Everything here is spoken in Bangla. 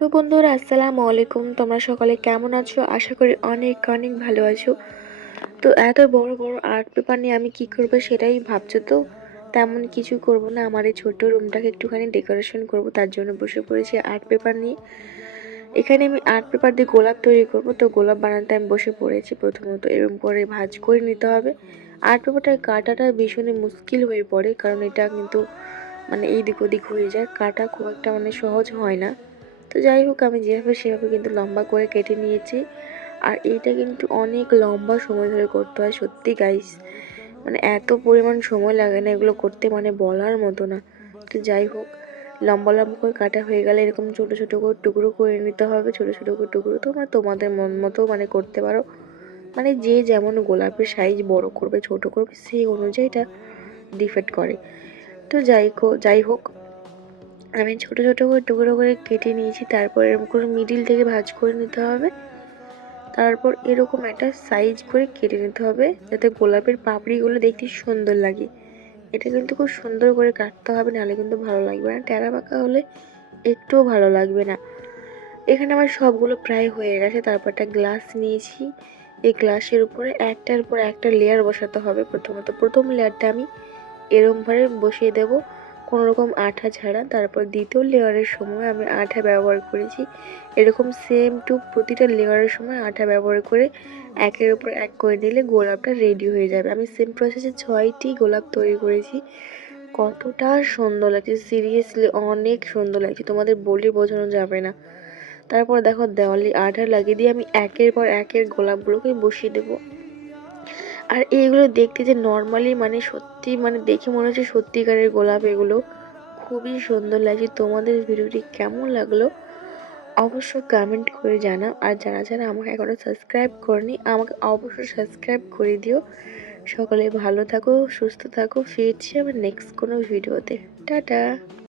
তো বন্ধুরা আসসালামু আলাইকুম, তোমরা সকলে কেমন আছো? আশা করি অনেক অনেক ভালো আছো। তো এত বড় বড় আর্ট পেপার নিয়ে আমি কি করব সেটাই ভাবছো তো? তেমন কিছু করব না, আমার এই ছোট্ট রুমটাকে একটুখানি ডেকোরেশন করব, তার জন্য বসে পড়েছি আর্ট পেপার নিয়ে। এখানে আমি আর্ট পেপার দিয়ে গোলাপ তৈরি করব, তো গোলাপ বানাতে আমি বসে পড়েছি। প্রথমত এরকম করে ভাঁজ করে নিতে হবে। আর্ট পেপারটার কাটাটা ভীষণই মুশকিল হয়ে পড়ে, কারণ এটা কিন্তু এই দিক ওদিক হয়ে যায়, কাটা খুব একটা সহজ হয় না। তো যাই হোক, আমি যেভাবে সেভাবে কিন্তু লম্বা করে কেটে নিয়েছি। আর এইটা কিন্তু অনেক লম্বা সময় ধরে করতে হয় সত্যি গাইস, এত পরিমাণ সময় লাগে না এগুলো করতে, বলার মতো না। তো যাই হোক, লম্বা লম্বা করে কাটা হয়ে গেলে এরকম ছোট ছোট করে টুকরো করে নিতে হবে। ছোট ছোট করে টুকরো তোমরা তোমাদের মন মতো করতে পারো, যে যেমন গোলাপের সাইজ বড় করবে ছোট করবে সেই অনুযায়ী এটা ডিপেন্ড করে। তো যাই হোক, আমি ছোট ছোট করে টুকরো করে কেটে নিয়েছি। তারপর এরকম করে মিডিল থেকে ভাঁজ করে নিতে হবে। তারপর এরকম একটা সাইজ করে কেটে নিতে হবে, যাতে গোলাপের পাপড়িগুলো দেখতে সুন্দর লাগে। এটা কিন্তু খুব সুন্দর করে কাটতে হবে, নাহলে কিন্তু ভালো লাগবে না। টেরা পাকা হলে একটুও ভালো লাগবে না। এখানে আমার সবগুলো প্রায় হয়ে গেছে। তারপর একটা গ্লাস নিয়েছি, এই গ্লাসের উপরে একটার পর একটা লেয়ার বসাতে হবে। প্রথম লেয়ারটা আমি এরমভাবে বসিয়ে দেব, কোনো রকম আঠা ছাড়া। তারপর দ্বিতীয় লেয়ারের সময় আমি আঠা ব্যবহার করেছি। এরকম সেম টু প্রতিটা লেয়ারের সময় আঠা ব্যবহার করে একের উপর এক করে দিলে গোলাপটা রেডি হয়ে যাবে। আমি সেম প্রসেসে 6টি গোলাপ তৈরি করেছি। কতটা সুন্দর লাগছে, সিরিয়াসলি অনেক সুন্দর লাগছে, তোমাদের বলে বোঝানো যাবে না। তারপর দেখো, দেওয়ালে আঠা লাগিয়ে দিয়ে আমি একের পর একের গোলাপগুলোকে বসিয়ে দেবো। আর এইগুলো দেখতে যে নর্মালি সত্যি দেখে মনে হচ্ছে সত্যিকারের গোলাপ। এগুলো খুবই সুন্দর লাগছে। তোমাদের ভিডিওটি কেমন লাগলো অবশ্য কমেন্ট করে জানাও। আর যারা যারা আমাকে এখনো সাবস্ক্রাইব করেনি, আমাকে অবশ্যই সাবস্ক্রাইব করে দিও। সকলে ভালো থাকো, সুস্থ থাকো। ফিরছি আবার নেক্সট কোনো ভিডিওতে। টাটা।